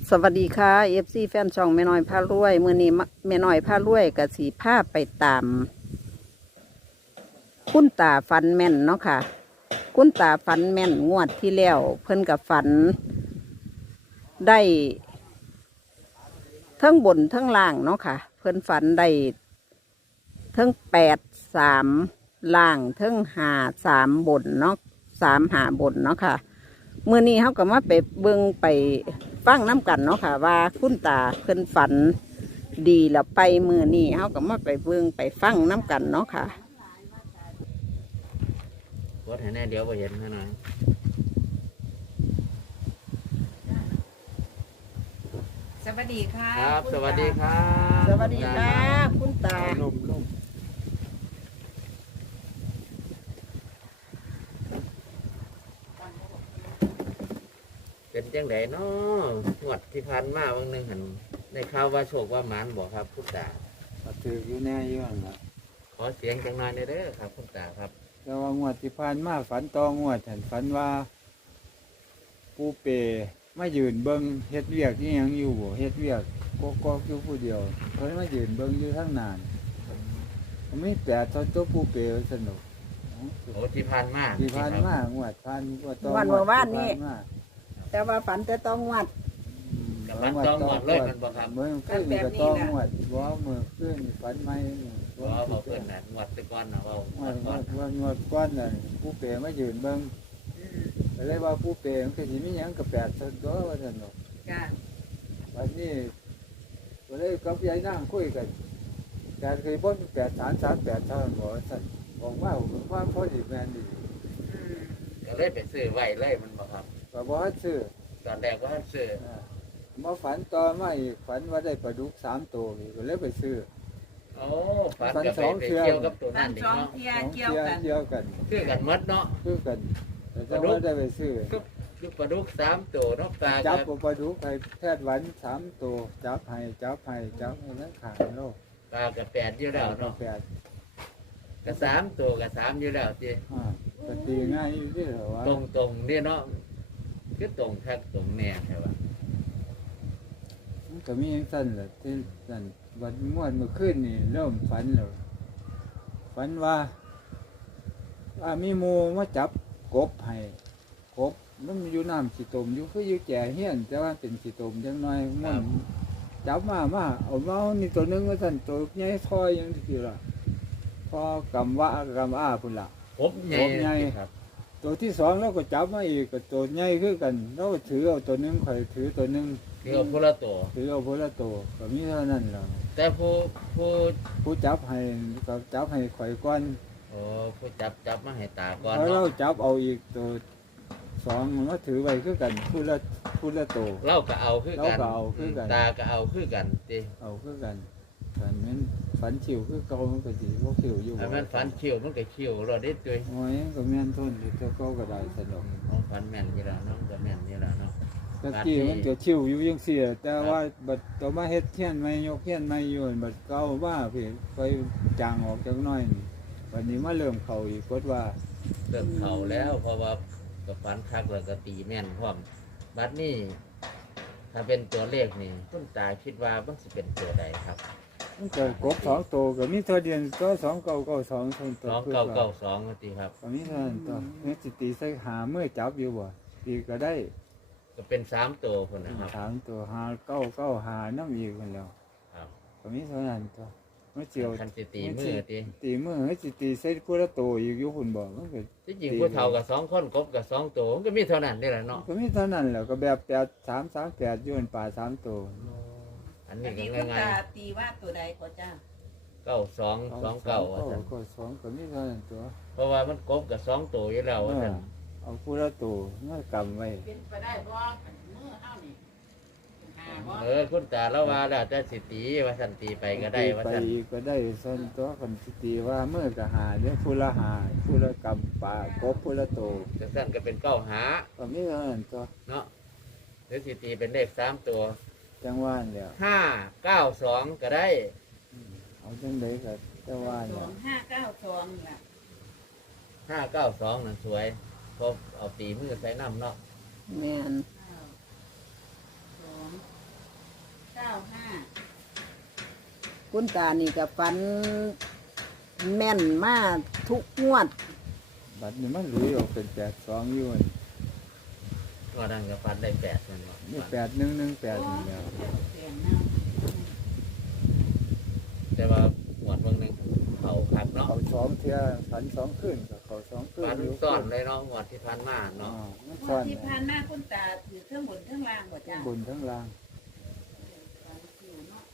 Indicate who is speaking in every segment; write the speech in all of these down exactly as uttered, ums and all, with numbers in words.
Speaker 1: สวัสดีค่ะเอฟซีแฟนช่องแม่น้อยพารวยมื้อนี้มะแม่น้อยพารวยกับสีผ้าไปตาม คุณตาฝันแม่นเนาะค่ะ คุณตาฝันแม่นงวดที่แล้วเพิ่นกับฝันได้เทั้งบนเทั้งล่างเนาะค่ะ เพิ่นฝันได้เทั้งแปดสามล่างเทั้งหาสามบนเนาะสามหาบนเนาะค่ะมื้อนี้เขาก็มาไปเบิ่งไปฟังน้ำกันเนาะค่ะว่าคุณตาเพิ่นฝันดีแล้วไปมื้อนี้เขาก็มาไปเบิ่งไปฟังน้ำกันเนาะค่ะ
Speaker 2: กดให้แน่เดี๋ยวไปเห็นให้หน่อย
Speaker 3: สวัสดีค่ะ
Speaker 2: ครับ
Speaker 3: คุณ
Speaker 2: สวัสดีครับ
Speaker 1: สวัสดีค่ะคุณตา
Speaker 2: นุ่มนุ่มเป็นจังไดเนาะงวดที่ผ่านมาบางหนึงหันในข่าวว่าโชคว่าหมานบอกครับคุณตา
Speaker 4: ก็ถืออยู่แน่อยู่นั่นล่ะ
Speaker 2: ขอเสียงจังหน่อยเด้อครับคุณตาครับ
Speaker 4: แต่ว่างวดที่ผ่านมาฝันตองวดเห็นฝันว่า ปูเปมายืนเบิงเฮ็ดเวียกนี่ยังอยู่บ่เฮ็ดเวียกก็ก็อยู่ผู้เดียวเพิ่นมายืนเบิงอยู่ทั้งนานผมไม่แปลตอนตัวปูเปสนุก
Speaker 2: โอ้ที่ผ่านมา
Speaker 4: ที่ผ่านมางวดผ่านงวดตอง
Speaker 1: วันเมื่อวานนี้
Speaker 4: ที่ผ่มา
Speaker 1: แต่ว่าฝันแต่ต้องวัด
Speaker 4: อืม
Speaker 2: กับมันต้องหมดเลยมันบอกครับ
Speaker 4: เมื่อคืนนี่ก็ตองงวดบ่เมื่อคืนฝันใหม่
Speaker 2: เพราะเขาเพิ่นน่ะงวดแตะก้อนน่ะเว้าง
Speaker 4: งว
Speaker 2: ว
Speaker 4: ด
Speaker 2: ด
Speaker 4: ง
Speaker 2: ก่อ
Speaker 4: วน ดงวดงวดก้อนน่ะปูเปมายืนเบิง ก็เลยว่าผู้เปรมันก็สิมีหยังกับแปดสันตัวว่าซั่นเนาะ
Speaker 3: จ้า
Speaker 4: วันนี้ก็เลยกับยายนางคุยกันการเคยบ่นแปดสามสามแปดเท่านั้นบ่ว่าซั่นบอกว่าความพอดีแม่นดี
Speaker 2: ก็เลยไปซื้อไว้เลยมันบอกครับ
Speaker 4: ก็บ่ฮัดซื้อ
Speaker 2: ตอนแรกก็ให้ซื้อ
Speaker 4: อ่ามาฝันต่อมาอีกฝันว่าได้ปลาดุกสามตัวอีกก็เลยไปซื้อ
Speaker 2: โอ้ฝันกับ
Speaker 4: ฝั
Speaker 2: ไป
Speaker 4: นสอง
Speaker 2: ไป
Speaker 4: เทื่อ
Speaker 2: เกี่ยวกับตัว
Speaker 3: บ้า
Speaker 2: นั้น
Speaker 3: น
Speaker 2: นี่
Speaker 3: ช่อง
Speaker 2: เนาะ
Speaker 3: เทีย
Speaker 4: สอง
Speaker 3: เกี่ยว
Speaker 4: เที่ย
Speaker 3: กัน
Speaker 4: เที่ยวกัน
Speaker 2: คือกันหมดเนาะ
Speaker 4: คือกันแต่จะว่าได้ไปซื้อ
Speaker 2: ก็คือปลาดุกสามตัวเนกปลา
Speaker 4: จับ
Speaker 2: กับ
Speaker 4: เอาปลาดุกให้แพทย์หวันสามตัวจับให้จับให้จับให้นั้นขางโลก
Speaker 2: ปลากับแปดอยู่แล้วเนาะ
Speaker 4: แปด
Speaker 2: กับสามตัวกับสามอยู่แล้วจี
Speaker 4: อ่าก็ตีง่ายอยู่ที่เหรอวะ
Speaker 2: ตรงตรงๆเนี่ยเนาะคือตรงแท็กตรงแน่ใช่ปะ
Speaker 4: มันก็มีอย่างสั้นแหละที่สั้นวันม่วนเมื่อคืนนี่เริ่มฝันแล้วฝันว่าว่ามีหมูมาจับกบให้กบมันอยู่น้ำสีตมอยู่คืออยู่แก่เฮี้ยนแต่ว่าเป็นสีตมจังน้อยม่วนจับมามาเอาเมานี่ตัวหนึงว่าสั้นตัวใหญ่ทอยอยังที่ละพอกำว่ากำอ้าพุ่นละ
Speaker 2: ครบใหญ่
Speaker 4: ครบใหญ่
Speaker 2: ครับ
Speaker 4: ตัวที่สองเราก็จับมาอีกก็ตัวใหญ่คือกันเราก็ถือเอาตัวหนึงข่อยถือตัวหนึง
Speaker 2: คือเอาคนละตัว
Speaker 4: ถือเอาพละตัวก็มีเท่านั้นแหละ
Speaker 2: แต่ผู้ผู้
Speaker 4: ผู้จับให้ก็จับให้ข่อยก้อน
Speaker 2: โอ้ผู้จับจับมาให้ตาก่อน
Speaker 4: แล้วเรา
Speaker 2: เนาะ
Speaker 4: จับเอาอีกตัวสองมันก็ถือไว้คือกันผู้ละผู้ละตัว
Speaker 2: เราก็เอาคือกัน
Speaker 4: เราก็เอาคือกัน
Speaker 2: ตาก็เอาคือกันจี
Speaker 4: เอาคือกันฝันแมันฝันชิวคือเก่ามันก็สิบ่ชิวอยู่
Speaker 2: อันมันฝันคิวมันก็คิวเราได้ด้วย
Speaker 4: โอ้ยก็แม่นทนอยู่แต่เก่าก็ได้สนุก
Speaker 2: ของฝันแม่นอยู่แล้วเนาะก็แม่นอยู่แล้วเนาะ
Speaker 4: ตะกี้มันก็ชิวอยู่จังซี่แต่ว่าบัดต่อมาเฮ็ดเฮียนใหม่ยกเฮียนใหม่อยู่บัดเก่าว่าพี่ไปจางออกจักหน่อยนี่วันนี้มาเริ่มเข้าอีกกดว่า
Speaker 2: เริ่มเข่าแล้วเพราะว่าก็ฝันคักแล้วก็ตีแม่นพร้อมบัดนี้ถ้าเป็นตัวเลขนี่คุณตาคิดว่ามันสิเป็นตัวใดครับ
Speaker 4: มันก็กบสองตัวก็มีตัวเดียวก็สองเก้าเก้าสองสองตัว
Speaker 2: สองเก้าเก้าสองตีครับ
Speaker 4: ก็มีเท่านั้นตัวนี่สิตีใส่หาเมื่อจับอยู่บ่ตีก็ได้
Speaker 2: ก็เป็นสามตัวคนนะครับ
Speaker 4: สามตัวหาเก้าเก้าหาน้ำอีกกันแล้ว
Speaker 2: ครับ
Speaker 4: ก็มีเท่านั้นตัวเมื่อเจียว
Speaker 2: คันสิตีมือตี
Speaker 4: ตีมือเฮ้ยสิตีใส่กุละตัวอีกอยู่คุณบอกมันก็
Speaker 2: ที่จริงผู้เฒ่ากับสองคนกบกับสองตัวมันก็มีเท่านั้นนี่แหละเนาะ
Speaker 4: ก็มีเท่านั้นแหละก็แบบแปดสามสามแปดอยืนป่าสามตัว
Speaker 2: อัน
Speaker 3: อั
Speaker 2: นี้
Speaker 3: น
Speaker 2: ก็
Speaker 3: นี้คุณ
Speaker 2: ง่าย
Speaker 3: ตาตีว่าตัวใดก็จ้า
Speaker 2: ๆเก้าสองสองเก้าว่าซั่น
Speaker 4: ก็สองก็มีเท่านั้นตัว
Speaker 2: เพราะว่ามันกบกับสองตัวอยู่แล้ว
Speaker 4: เอ
Speaker 2: ว่า
Speaker 4: อ
Speaker 2: ซั่น
Speaker 4: เอากุละตัวมากำไว้
Speaker 3: เป็นไปได้บ่มือเฮานี่หาบ่
Speaker 2: เออคุณตาแล้วว่าแล้วแต่สิตีว่าซั่นตีไปก็ได้ว่า
Speaker 4: ไป
Speaker 2: ซั่น
Speaker 4: อีกก็ได้ส่วนตัวคนสิตีว่าเมื่อก็หาเนี่ยผู้ละหาผู้ละกำป่ากบผู้ละตัว
Speaker 2: จังซั่นก็เป็นเก้าหา
Speaker 4: ก็มีเท่านั้นตัว
Speaker 2: เนาะหรือสิตีเป็นเลขสามตัว
Speaker 4: จังหวะเนี่ย
Speaker 2: ห้าเก้าสองก็ได้
Speaker 4: เอาจังไดก็จังหวะ
Speaker 3: ส
Speaker 4: เนี่
Speaker 3: อย งห้าเก้าสองล่ะ
Speaker 2: ห้าเก้าสองนั่นสวยเพราะเอาตีมือใส่น้ำเนาะ
Speaker 1: แม่น
Speaker 3: เก้าสองเก้าห้า
Speaker 1: คุณตานี่กับฟันแม่นมาทุกงวด
Speaker 4: บัดนี้มันหลุยออกเป็นแปดสองอยู่นั่น
Speaker 2: ก็ดังกับฟันได้แปดนั่นบ่
Speaker 4: นี่แปดหนึ่งหนึ่งแปดนี่แล้ว
Speaker 3: เปลี่ยนหน้า
Speaker 2: แต่ว่าหวดเบางหนึงเขาคักเนาะ
Speaker 4: เขาสองเที่ยฝันสองขึ้นกับเขาสองขึ้น
Speaker 2: ฟัน
Speaker 4: อยู่
Speaker 2: ซ่อนเลยเนาะหวดที่พันมา
Speaker 4: อ๋อ
Speaker 2: เนาะ
Speaker 4: มัน
Speaker 3: ง
Speaker 4: ซ่
Speaker 3: ว
Speaker 4: อ
Speaker 3: ด
Speaker 4: น
Speaker 3: ที่ผ่านมาคุณตาถือเครื่องบนเครื่องล่างบ่จ้า
Speaker 4: บนทั้งล่าง
Speaker 3: ฝันคิวเนาะ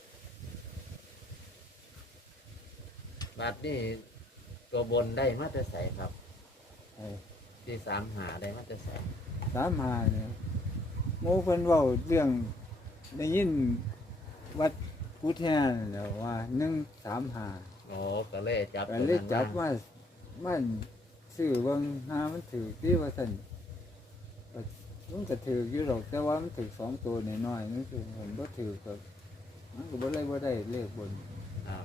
Speaker 2: บัดนี้ตัวบนได้มาแต่ใสครับ
Speaker 4: ไอ้
Speaker 2: ที่สามหาได้มาแต่ใส
Speaker 4: สามหาเนี่ยโมเพิ่นเว้าเรื่องได้ยินวัดกุฏแห่แล้วว่าหนึ่งสามหา
Speaker 2: โอ้ก็เลยจับ
Speaker 4: ก็
Speaker 2: ตัว
Speaker 4: เลย
Speaker 2: นั้น
Speaker 4: จับ
Speaker 2: มา
Speaker 4: ว่ามันซื้อเบางหามันถือที่ว่าสันก็มันก็ถืออยู่หรอกแต่ว่ามันถือสองตัวน้อยๆนี่คือผมก็ถือก็มันก็บ่ได้บ่ได้เลขบน
Speaker 2: ครับ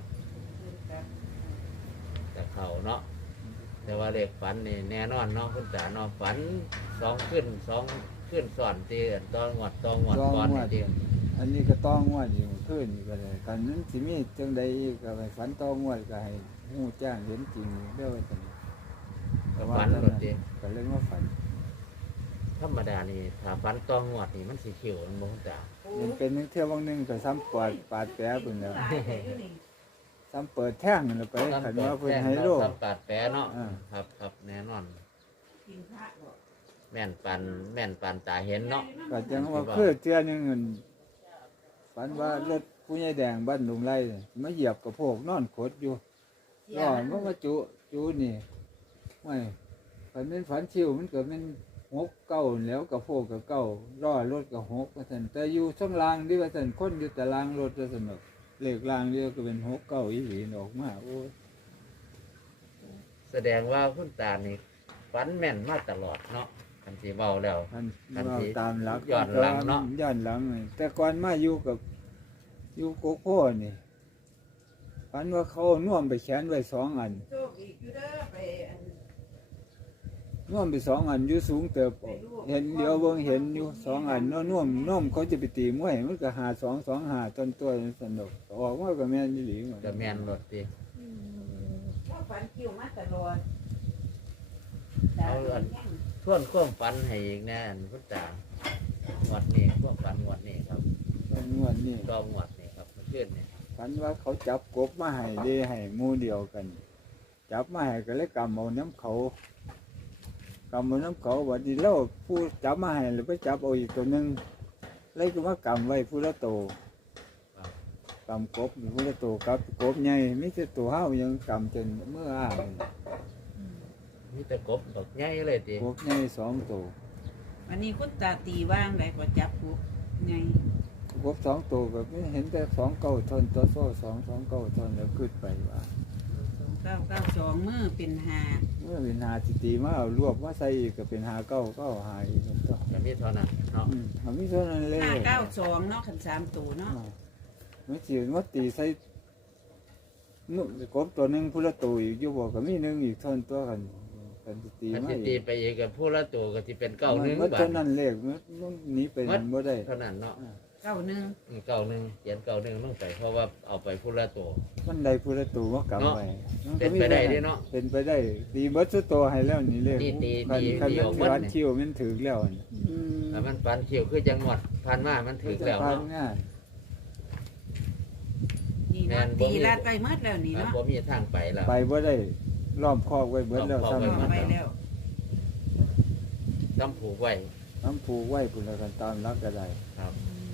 Speaker 2: แต่เขาเนาะแต่ว่าเลขฝันนี่แน่นอนเนาะคุณตาเนาะฝันสองขึ้นสองขึ้นสอนตีกันตอนหวดตอนหวดก่อนนี่ตี
Speaker 4: อันนี้ก็ต้องงวดอยู่ขึ้นก็เลยกันนั้นสิมีจังใดอีกก็ให้ฝันต้องงวดก็ให้ฮู้แจ้งเห็นจริงเด้อว่าซั่น
Speaker 2: ก็ฝัน
Speaker 4: เท่า
Speaker 2: หมดตี
Speaker 4: ก็เลยมาฝัน
Speaker 2: ธรรมดานี่ถ้าฝันตอนหวดนี่มันสีเขียวมันบ่คุณตา
Speaker 4: มันเป็นเที่ยวบางหนึงก็ซ้ำปอดปาดแผลเพิ่นแล้วซ้ำเปิดแท่งนั่นแหละไปขันว่าเพิ่นให้โลก
Speaker 2: ทำปาดแปะเนาะ
Speaker 4: อ่า
Speaker 2: ครับครับแน่นอน
Speaker 3: กินพระบ่
Speaker 2: แม่นปันแม่นปันตาเห็นเนาะ
Speaker 4: ก็จังว่าเพื่อเทื่อหนึงนั่นฝันว่ารถผู้ใหญ่แดงบ้านลุงไร่นี่มาเหยียบกระโพกนอนขดอยู่
Speaker 3: เสีย
Speaker 4: ก็
Speaker 3: มัน
Speaker 4: มันมาจุจุนี่ไม่ฝันเป็นฝันชิวมันเกิดเป็นหกเก้าแล้วกระโพกกับเก้าล้อรถกับหกว่าซั่นแต่อยู่ช่องล่างที่ว่าซั่นคนอยู่แต่ล่างรถว่าซั่นแบบเลขล่างเดียวก็เป็นหกเก้าอีหลีออกมาโอ้ย
Speaker 2: แสดงว่าคุณตานี่ฝันแม่นมาตลอดเนาะคันสิเว้าแล้ว
Speaker 4: ท่าน
Speaker 2: ทันที
Speaker 4: เราตามหลัก
Speaker 2: ย้อนหลังเนาะ
Speaker 4: ย้อนหลังนี่แต่ก่อนมาอยู่กับอยู่โกโก้นี่ฝันว่าเขาเอาน่วมไปแขวนไว้สองอัน
Speaker 3: โชคอีกอยู่เด้อไปอัน
Speaker 4: น่วมไปสองอันอยู่สูงเติบเห็นเดียวเบิ่งเห็นอยู่สองอันเนาะน่วมน่วมเขาจะไปตีมวยมันก็หาสองสองหาต้นตัวสนุกออกมาก็แม่นอีหลีหมด
Speaker 2: ก็แม่นรถติ
Speaker 3: ว่าฝันคิวมาตลอด
Speaker 2: เอาอันทวนความฝันให้อีกแน่อันคุณตาหวดนี้ความฝันหวดนี้ครับ
Speaker 4: เป็นงวดนี้
Speaker 2: ก็หวดนี้ครับเมื่อคืนนี่
Speaker 4: ฝันว่าเขาจับกบมาให้เด้ให้หมู่เดียวกัน จับมาให้ก็เลยกำเอาน้ำเขากำเอาน้ำเขาวันนี้เราผู้จับมาให้แล้วไปจับเอาอีกตัวหนึงเลยก็มากำไว้ผู้ละโตวกำกบอยู่ผู้ละโตวกับกบใหญ่ไม่ใช่ตัวเฮายังกำจนเมื่ออ้าเลย
Speaker 2: มีแต่กบตกใหญ่เลยติ
Speaker 4: กบใหญ่สองตัว
Speaker 3: วันนี้คุณตาตีว่างได้ก็จับปุ๊บไง
Speaker 4: กบสองตัวแบบนี้เห็นแต่สองเก้าทนตัวโซ่สองสองเก้าทนแล้วขึ้นไปว่า
Speaker 3: สองเก้าเก้าสองมือเป็นหา
Speaker 4: เมื่อเป็นหาจิตีมาเอารวบมาใส่อีกก็เป็นหาเก้าเก้าหาอีกแล้วก็
Speaker 2: ก็มีเท่านั้นเนาะ
Speaker 4: อืมมันมีเท่านั้นเลย
Speaker 3: ห้าเก้าสองเนาะขันสามตัวเนาะ
Speaker 4: อ่ามันจีมันตีใส่นุกบตัวหนึ่งผู้ละตัวอีกอยู่บอกก็มีหนึ่งอีกทนตัวกันกันสิตี
Speaker 2: คัน
Speaker 4: มา
Speaker 2: สิ
Speaker 4: อี
Speaker 2: ตี
Speaker 4: ก
Speaker 2: ไปอีกกับผู้ละตัวก็สิเป็นเก้าหนึง
Speaker 4: มัน
Speaker 2: บา
Speaker 4: เท่า
Speaker 2: ท
Speaker 4: นั้นเลขมันมันหนีไปมันบ่ได้
Speaker 2: เท่านั้นเนาะ
Speaker 3: เก้าหนึ่ง
Speaker 2: อืมเก้าหนึงเขียนเก้าหนึงลงไปเพราะว่าเอาไปผู้ละตัว
Speaker 4: มันได้ผู้ละตัวมากำไว้มัก็
Speaker 2: เป็นไปได้เด้เนาะ
Speaker 4: เป็นไปได้ตีเบัดสุดตัวให้แล้วนี่เลข
Speaker 2: ตีตี
Speaker 4: คัน
Speaker 2: ตี
Speaker 4: คัน
Speaker 2: ตี
Speaker 4: มัน
Speaker 2: ออกหมด
Speaker 4: ร้าน
Speaker 2: นี่
Speaker 4: คิวมันถึงแล้วนี่
Speaker 1: อืม
Speaker 2: แต่มันปันเขียวคือจังหวัดพันมามันถึกแล้ว
Speaker 4: พัน
Speaker 2: เนาะ
Speaker 4: ง่าย
Speaker 3: นี่เนาะตีลาดไปหมดแล้วนี่
Speaker 2: มัน
Speaker 3: เนาะ
Speaker 2: บ่มีทางไปแล้ว
Speaker 4: ไปบ่ได้ล้อมคอกไว้เบิดแล้ว
Speaker 2: ล้อมคอก
Speaker 4: ซ้ำ
Speaker 2: ไว้
Speaker 3: มองไปแล้ว
Speaker 2: ต้องผูกไว้
Speaker 4: น้ำผูกไว้พุ่นแล้วกันตามรักก็ได้
Speaker 2: ครับ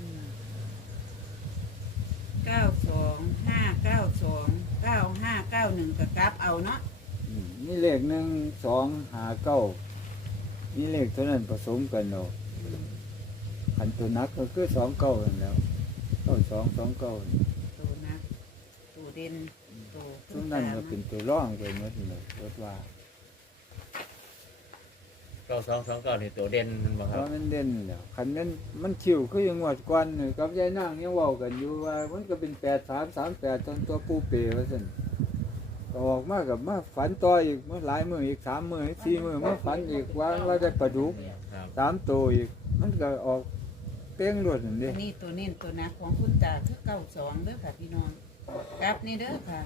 Speaker 3: เก้าสองห้าเก้าสองเก้าห้าเก้าหนึ่งกับกราฟเอาเนาะ
Speaker 4: อืมนี่เลขหนึ่งสองหาเก้านี่เลขเท่านั้นผสมกันเนาะขันตัวนักก็คือสองเก้านั่นแหล้วเก้าสองสองเก้า
Speaker 3: ตัวนะตัวเด่นตัว
Speaker 4: ทุกนั้นก็เป็นตัวร่องไปหมดเลยรถว่า
Speaker 2: เก้าสองสองเก้านี่ตัวเด่นมันบ่
Speaker 4: เพ
Speaker 2: ครับ
Speaker 4: ราะมันเด่นแล้วคันนั้นมันคิวคือยังงวดก่อนนี่กับยายนางยังเว้ากันอยู่ว่ามันก็เป็นแปดสามสามแปดจนตัวปูเป๋ว่าซั่นก็ออกมากับมาฝันต่ออีกมาหลายมืออีกสามมือสี่มือมาฝันอีกว่าว่าได้ปลาดุก
Speaker 2: ครับ
Speaker 4: สามตัวอีกมันก็ออกเป้งรวดนั่นเด้
Speaker 3: อันนี้ตัวเน้นตัวหนักของคุณตาคือเก้าสองเด้อค่ะพี่น้องกลับนี่เด้อค่ะ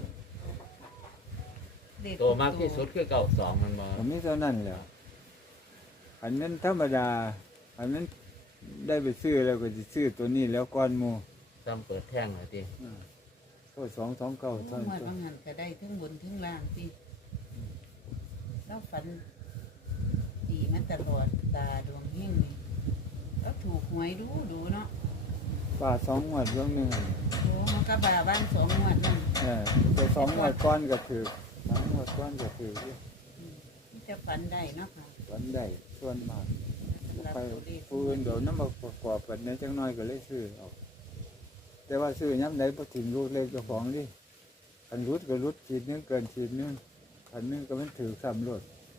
Speaker 3: เลข
Speaker 2: ตัวมากที่สุดคือเก้าสองมันมา
Speaker 4: ก็มีเท่านั้นแหละอันนั้นธรรมดา อันนั้นได้ไปซื้อแล้วก็จะซื้อตัวนี้แล้วก้อนหมู
Speaker 2: ซ้ำเปิดแท่งเลยที
Speaker 4: ก็สองสองเก้า
Speaker 3: โอ้
Speaker 4: เท่า
Speaker 3: หม
Speaker 4: นั้น
Speaker 3: ด
Speaker 4: ตัว
Speaker 3: บางหันก็ได้ทั้งบนทั้งล่างพี่แล้วฝันดีมาตลอดตาดวงเฮงนี่แล้วถูกหวยดูดูเนาะ
Speaker 4: ป่าสองงวดเรื่องหนึ่ง
Speaker 3: โอ้มันก็บาบ้านสองงวดนั่น
Speaker 4: เออแต่สองงวดก้อนก็ถือสองงวดก้อนก็ถืออยู่
Speaker 3: ที่จะฝันได้เนาะค่ะ
Speaker 4: วันได้ส่วนมาก
Speaker 3: สำหรับ
Speaker 4: ไป
Speaker 3: ตัวเลข
Speaker 4: ผู้อื่นเดี๋ยวน้ำมาประกอบกันเนี่ยจังน้อยก็เลยซื้อเอาแต่ว่าซื้อย้ำใดพอถึงรูดเลขเจ้าของดิคันรุดก็รุดขีดหนึงเกินขีดหนึงคันหนึงก็มันถือสามรถ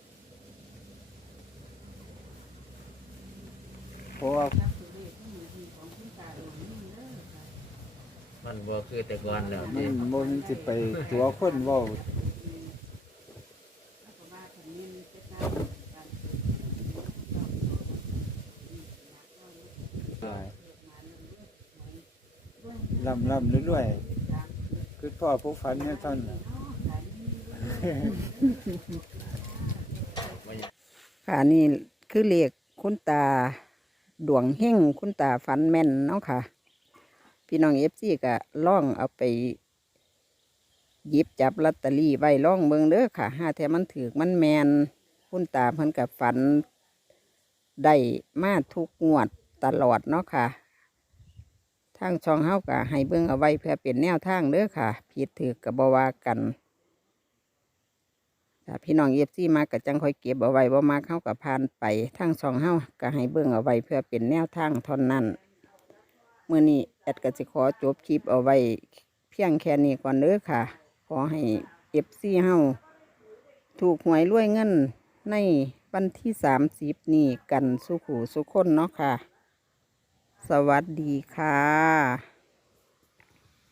Speaker 4: เพราะว่า
Speaker 3: รับตัวเลขที่มีของคุณตาดวงเฮงเด้อค่ะ
Speaker 2: มันบ่คือแต่ก่อนแล้ว
Speaker 4: มั
Speaker 2: ที
Speaker 4: นโมนสิไปตัวคนเว่า
Speaker 3: แล้วก็ว่าคนนี้มีจะตามการ
Speaker 4: ลำลำเรื่อยๆคือพ่อผู้ฝันเนี่ยท่านน่ะ
Speaker 1: ค่ะนี่คือเลขคุณตาดวงเฮงคุณตาฝันแม่นเนาะค่ะ พี่น้องเอฟซีก็ล่องเอาไปหยิบจับลอตเตอรี่ไว้ล่องเบิงเด้อค่ะห้าแถมมันถือมันแมนคุณตาเพิ่นกับฝันได้มาทุกงวดตลอดเนาะค่ะทางช่องเฮาก็ให้เบิ่งเอาไว้เพื่อเป็นแนวทางเด้อค่ะผิดถือกับบว่ากันถ้าพี่น้องเอฟซีมาก็จังค่อยเก็บเอาไว้บ่มาเข้ากับพานไปทางช่องเฮาก็ให้เบิ่งเอาไว้เพื่อเป็นแนวทางเท่านั้นเมื่อนี้แอดก็สิขอจบคลิปเอาไว้เพียงแค่นี้ก่อนเด้อค่ะ ขอให้เอฟซีเฮาถูกหวยรวยเงินในวันที่สามสิบนี้กันสุขูสุขคนเนาะค่ะ สวัสดีค่ะ